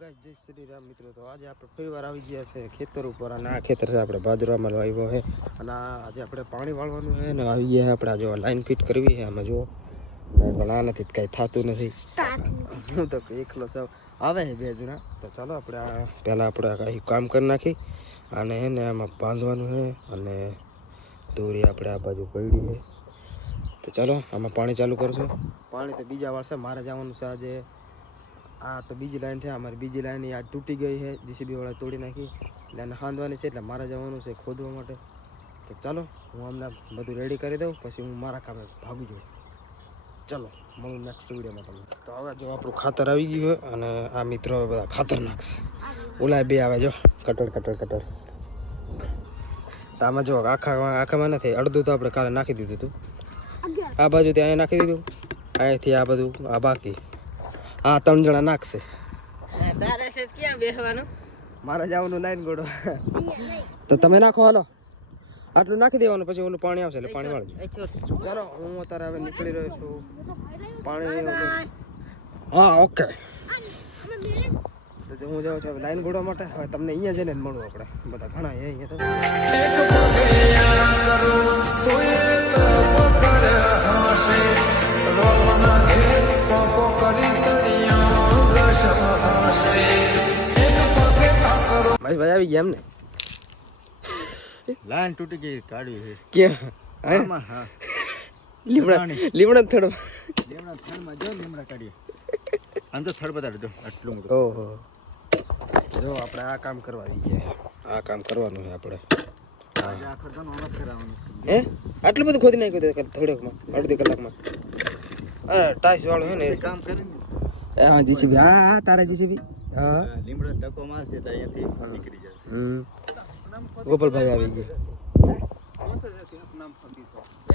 Guys, જય શ્રી રામ મિત્રો. તો આજે આપણે ફરીવાર આવી ગયા છે ખેતર ઉપર અને આ ખેતર છે આપણે બાજરામાં વાવ્યો છે અને આજે આપણે પાણી વાળવાનું છે ને આવી ગયા આપણે જો લાઈન ફિટ કરવી છે આમાં જો પણ આ નથી કાંઈ થતું નથી. હું તો એકલો સૌ આવે છે 2 જણા. તો ચાલો આપણે આ પહેલાં આપણે કાંઈ કામ કરી નાખી અને હે ને આમાં બાંધવાનું છે અને દોરી આપણે આ બાજુ પડી છે. તો ચાલો આમાં પાણી ચાલુ કરશું. પાણી તો બીજા વાર છે, મારે જવાનું છે આજે. આ તો બીજી લાઈન છે, અમારી બીજી લાઈન આ તૂટી ગઈ છે, જીસીબી વાળા તોડી નાખી એટલે એને ખાંદવાની છે, એટલે મારે જવાનું છે ખોદવા માટે. તો ચાલો હું હમણાં બધું રેડી કરી દઉં, પછી હું મારા કામે ભાગી જાઉં. ચાલો મળું નેક્સ્ટ વિડીયોમાં તમને. તો હવે જો આપણું ખાતર આવી ગયું હોય અને આ મિત્રો બધા ખાતર નાખશે. ઓલા 2 આવે જો કટર. તો આમાં જો આખામાં નથી, અડધું તો આપણે કાલે નાખી દીધું હતું. આ બાજુથી અહીંયા નાખી દીધું, અહીંયાથી આ બધું આ બાકી. આ 3 જણા નાખશે. તારે છે ક્યાં બેસવાનું? મારે જવાનું લાઈન ગોડો. તો તમે નાખો, હાલો આટલું નાખી દેવાનું, પછી ઓલું પાણી આવશે એટલે પાણી વાળજો. ચાલો હું અત્યારે હવે નીકળી રહ્યો છું પાણી. હા ઓકે. તો હું જાઉં છું લાઈન ગોડવા માટે. હવે તમને અહીંયા જઈને જ મળું, આપણે બધા ઘણા અહીંયા તો. ભાઈ આવી ગયા એમને. લાઈન તૂટી ગઈ, કાઢી છે ક્યાં? હા લીમડા થોડો લીમડા થડમાં જો લીમડા કાઢીએ. આમ તો થડ બતાડો જો આટલું મોટું. ઓહો, જો આપણે આ કામ કરવા આવી ગયા. આ કામ કરવાનું છે આપણે. આજે આખો દાનો અલગ કરાવવાનું છે. હે આટલું બધું ખોદી નાખ્યું થોડોકમાં, અડધી કલાકમાં. ટાઈસ વાળું છે ને કામ કરીને હા જીસીબી. હા તારા જીસીબી. હા લીમડા ધક્કો મારશે તો અહીંયાથી નીકળી જાય. ગોપાલભાઈ આવી ગયા.